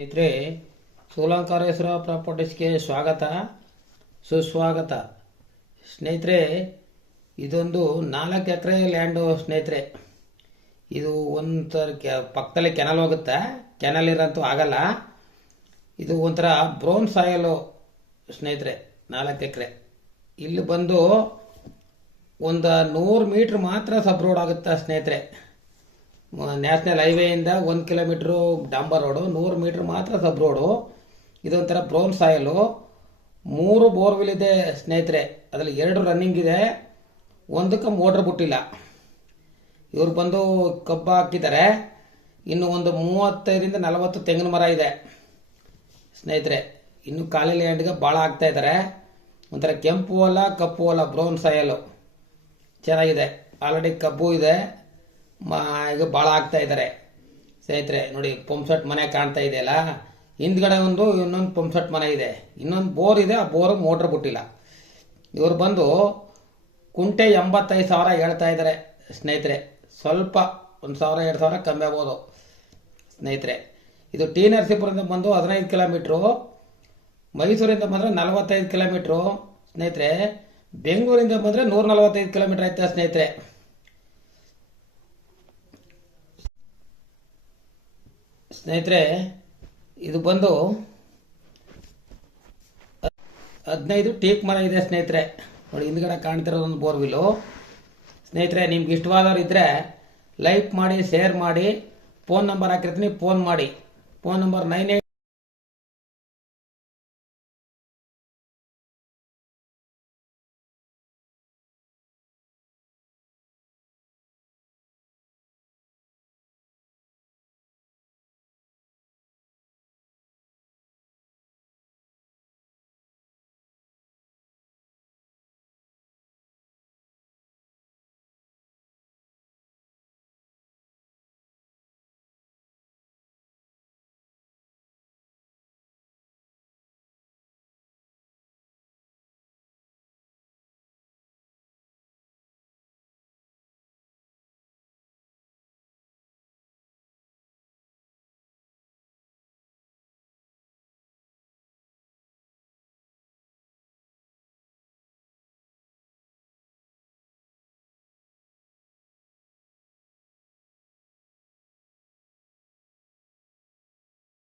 ಸ್ನೇಹಿತರೆ, ಸೋಲಂಕಾರೇಶ್ವರ ಪ್ರಾಪರ್ಟೀಸ್ಗೆ ಸ್ವಾಗತ ಸುಸ್ವಾಗತ. ಸ್ನೇಹಿತರೆ, ಇದೊಂದು 4 ಎಕರೆ ಲ್ಯಾಂಡು. ಸ್ನೇಹಿತರೆ, ಇದು ಒಂಥರ ಪಕ್ಕದಲ್ಲಿ ಕೆನಲ್ ಹೋಗುತ್ತೆ. ಕೆನಲ್ ಇರಂತೂ ಆಗಲ್ಲ. ಇದು ಒಂಥರ ಬ್ರೌನ್ ಸಾಯಲು. ಸ್ನೇಹಿತರೆ, 4 ಎಕರೆ ಇಲ್ಲಿ ಬಂದು ಒಂದು 100 ಮೀಟ್ರ್ ಮಾತ್ರ ಸಬ್ ರೋಡ್ ಆಗುತ್ತೆ. ಸ್ನೇಹಿತರೆ, ನ್ಯಾಷನಲ್ ಹೈವೇಯಿಂದ 1 ಕಿಲೋಮೀಟ್ರು ಡಾಂಬರ್ ರೋಡು, 100 ಮೀಟ್ರ್ ಮಾತ್ರ ಸಬ್ ರೋಡು. ಇದೊಂಥರ ಬ್ರೌನ್ ಸಾಯಲು. 3 ಬೋರ್ವೆಲ್ ಇದೆ. ಸ್ನೇಹಿತರೆ, ಅದರಲ್ಲಿ 2 ರನ್ನಿಂಗ್ ಇದೆ, ಒಂದಕ್ಕೆ ಮೋಟ್ರ್ ಬಿಟ್ಟಿಲ್ಲ. ಇವ್ರು ಬಂದು ಕಬ್ಬು ಹಾಕಿದ್ದಾರೆ. ಇನ್ನು ಒಂದು 35ರಿಂದ 40 ತೆಂಗಿನ ಮರ ಇದೆ. ಸ್ನೇಹಿತರೆ, ಇನ್ನು ಖಾಲಿ ಲ್ಯಾಂಡ್ಗೆ ಭಾಳ ಆಗ್ತಾ ಇದ್ದಾರೆ. ಒಂಥರ ಕೆಂಪು ಹೊಲ, ಕಪ್ಪು ಹೊಲ, ಬ್ರೌನ್ ಸಾಯಲು ಚೆನ್ನಾಗಿದೆ. ಆಲ್ರೆಡಿ ಕಬ್ಬು ಇದೆ, ಈಗ ಭಾಳ ಆಗ್ತಾ ಇದ್ದಾರೆ. ಸ್ನೇಹಿತರೆ ನೋಡಿ, ಪಂಪ್ ಸೆಟ್ ಮನೆ ಕಾಣ್ತಾ ಇದೆಯಲ್ಲ, ಹಿಂದ್ಗಡೆ ಇನ್ನೊಂದು ಪಂಪ್ ಸೆಟ್ ಮನೆ ಇದೆ, ಇನ್ನೊಂದು ಬೋರ್ ಇದೆ. ಆ ಬೋರ್ ಮೋಟ್ರ್ ಬಿಟ್ಟಿಲ್ಲ. ಇವರು ಬಂದು ಕುಂಟೆ 85,000 ಹೇಳ್ತಾ ಇದ್ದಾರೆ. ಸ್ನೇಹಿತರೆ, ಸ್ವಲ್ಪ 1,000-2,000 ಕಮ್ಮಿ ಆಗ್ಬೋದು. ಸ್ನೇಹಿತರೆ, ಇದು ಟಿ ನರಸೀಪುರದಿಂದ ಬಂದು 15 ಕಿಲೋಮೀಟ್ರು, ಮೈಸೂರಿಂದ ಬಂದರೆ 45 ಕಿಲೋಮೀಟ್ರು. ಸ್ನೇಹಿತರೆ, ಬೆಂಗಳೂರಿಂದ ಬಂದರೆ 145 ಕಿಲೋಮೀಟ್ರ್ ಆಯ್ತಾ. ಸ್ನೇಹಿತರೆ, ಇದು ಬಂದು 15 ಟೀಕ್ ಮರ ಇದೆ. ಸ್ನೇಹಿತರೆ ನೋಡಿ, ಹಿಂದ್ಗಡೆ ಕಾಣ್ತಿರೋದೊಂದು ಬೋರ್ವಿಲ್ಲು. ಸ್ನೇಹಿತರೆ, ನಿಮ್ಗೆ ಇಷ್ಟವಾದವ್ರು ಇದ್ದರೆ ಲೈಕ್ ಮಾಡಿ, ಶೇರ್ ಮಾಡಿ. ಫೋನ್ ನಂಬರ್ ಹಾಕಿರ್ತೀನಿ, ಫೋನ್ ಮಾಡಿ. Phone number 98